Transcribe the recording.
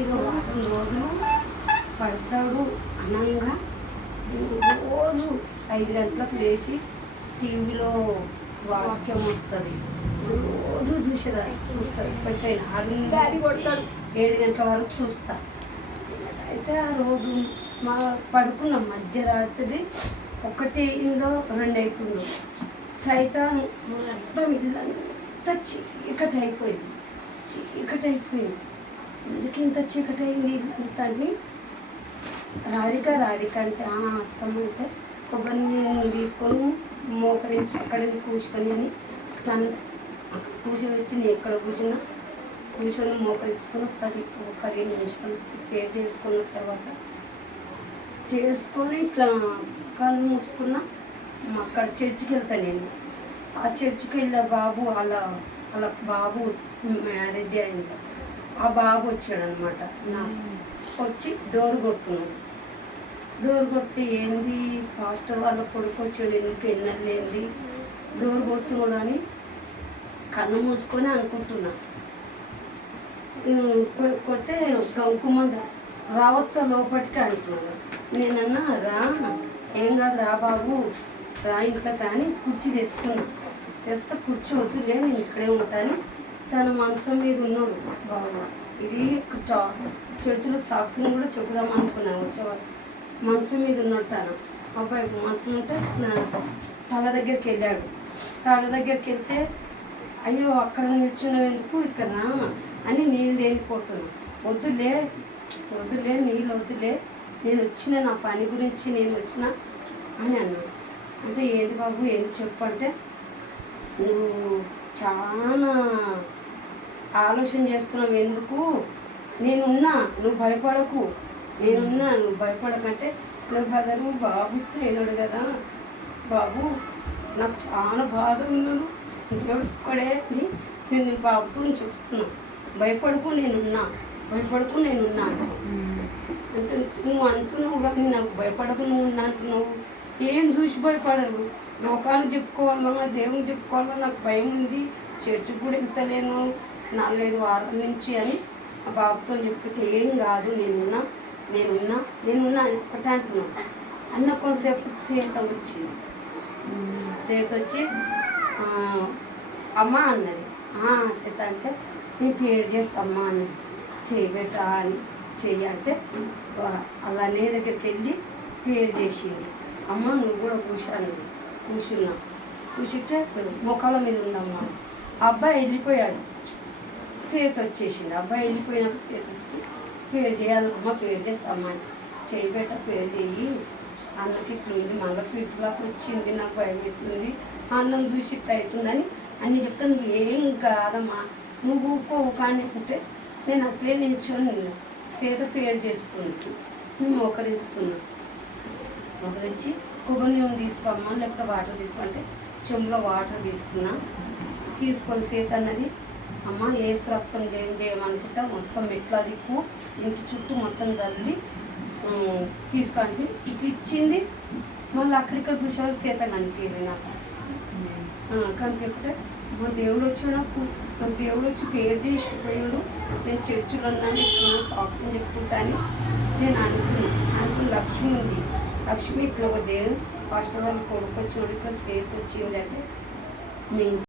ఇక వారం రోజులు పడతాడు అనంగా రోజు 5 గంటలకు లేచి టీవీలో వాక్యం వస్తుంది, రోజు చూస్తారు. ఇప్పటికైనా 7 గంటల వరకు చూస్తా. అయితే ఆ రోజు మా పడుకున్నాం, మధ్యరాత్రి 1 అయిందో 2 అవుతుందో సైతాన్ మొత్తం ఇల్లంతా చీకటి అయిపోయింది. ఎందుకు ఇంత చీకటి అయింది ఇల్లంతా అని రాధిక అంటే అత్తమ్మ అంటే కొబ్బరి నీళ్ళు తీసుకొని మోకరించి అక్కడ కూర్చొని అని తను కూర్చోబెట్టి నేను ఎక్కడ కూర్చొని మోకరించుకొని 15 నిమిషాలు ప్రేర్ చేసుకున్న తర్వాత చేసుకొని ఇట్లా కళ్ళు మూసుకున్నా. అక్కడ చర్చికి వెళ్తాను నేను. ఆ చర్చికి వెళ్ళే బాబు వాళ్ళ బాబు మ్యారేజ్ అయింది. ఆ బాబు వచ్చాడు అనమాట. వచ్చి డోర్ కొడుతున్నాడు. డోర్ కొడితే ఏంది పాస్టర్ వాళ్ళ కొడుకు వచ్చాడు, ఎందుకు ఎన్నర్లేంది డోర్ కొడుతున్నాడు అని కన్ను మూసుకొని అనుకుంటున్నా. కొడితే గంకుమంద రావచ్చా లోపలికి అంటున్నాడు. నేనన్నా రా, ఏం కాదు రా బాబు రా ఇంట్లో కానీ కుర్చీ తెస్తే కుర్చీ వద్దులే నేను ఇక్కడే ఉంటాను. తన మంచం మీద ఉన్నాడు బాబు. ఇది చర్చిలో సాక్షిని కూడా చెప్పుదాం అనుకున్నాను వచ్చేవాళ్ళు. మంచం మీద ఉన్నాడు తను. అబ్బాయి మంచం ఉంటే తల దగ్గరికి వెళ్ళాడు. తల దగ్గరికి వెళ్తే అయ్యో అక్కడ నిల్చున్నావు ఎందుకు ఇక్కడ అని నీళ్ళు తేలిపోతున్నా. వద్దులే నీళ్ళు వద్దులే, నేను వచ్చిన నా పని గురించి నేను వచ్చిన అని అన్నాడు. అంటే ఏంది బాబు ఏంది చెప్పు అంటే, నువ్వు చాలా ఆలోచన చేస్తున్నావు, ఎందుకు నేనున్నా నువ్వు భయపడకు, నువ్వు భయపడకంటే నువ్వు బదరు బాబు చేయలేడు కదా బాబు, నాకు చాలా బాధ ఉన్నాను ఒక్కడే అని నేను బాబుతో చెప్తున్నా. భయపడకు నేనున్నా అంటే నువ్వు అంటున్నావు కానీ నాకు భయపడకు నువ్వు ఉన్నా అంటున్నావు. ఏం చూసి భయపడరు, లోకానికి చెప్పుకోవాలన్నా దేవునికి చెప్పుకోవాలన్నా నాకు భయం ఉంది, చర్చికి కూడా వెళ్తలేను 4-5 వారాల నుంచి అని ఆ బాబుతో చెప్తుంటే ఏం కాదు నేనున్నా అని ఒక్కటే అంటున్నాను. అన్న కొంతసేపు సీత వచ్చి అమ్మ అన్నది. సీత అంటే నేను పేరు చేస్తామ్మా అని చేయబెట్టా అని అంటే అలానే దగ్గరికి వెళ్ళి పేరు చేసింది. అమ్మ నువ్వు కూడా కూర్చుంటే మొక్కల మీద ఉండమ్మా. అబ్బాయి వెళ్ళిపోయాడు, సీత వచ్చేసింది. అబ్బాయి వెళ్ళిపోయినాక సీత వచ్చి పేరు చేయాలి అమ్మ పేరు చేస్తామ్మా అంటే చేయబెట్ట పేరు చేయి, అన్నకి ఇట్లుంది మళ్ళీ ఫీజులాగా వచ్చింది, నాకు భయం అవుతుంది, అన్నం చూసి ఇట్లా అవుతుందని అన్నీ చెప్తాను. నువ్వు ఏం కాదమ్మా నువ్వు ఊరుకోవు కానీ అంటే నేను అట్లే నిల్చొని సీత పేరు చేస్తుంది. నేను మోకరించి కొబ్బరి నీళ్ళు తీసుకోమ్మా లేకపోతే వాటర్ తీసుకుంటే చెంబులో వాటర్ తీసుకొని సీత అన్నది అమ్మ ఏసు రక్తం చేయమనుకుంటా మొత్తం మెట్ల దిక్కు ఇంటి చుట్టూ మొత్తం చల్లి తీసుకుంటే ఇట్లా ఇచ్చింది. మళ్ళీ అక్కడిక్కడ చూసేవాళ్ళు సీత కనిపించలేదు నాకు. కనిపించకుంటే మా దేవుడు వచ్చి పేరు చేసి పోయాడు, నేను చర్చిలో ఉన్నాను సాక్ష్యం చెప్పుకుంటాను నేను అనుకుని లక్ష్మి ఉంది. లక్ష్మి ఇట్లా ఒక దేవుడు పాస్టర్ వాళ్ళు కొడుకు వచ్చినప్పుడు ఇట్లా స్వేత వచ్చిందంటే మీ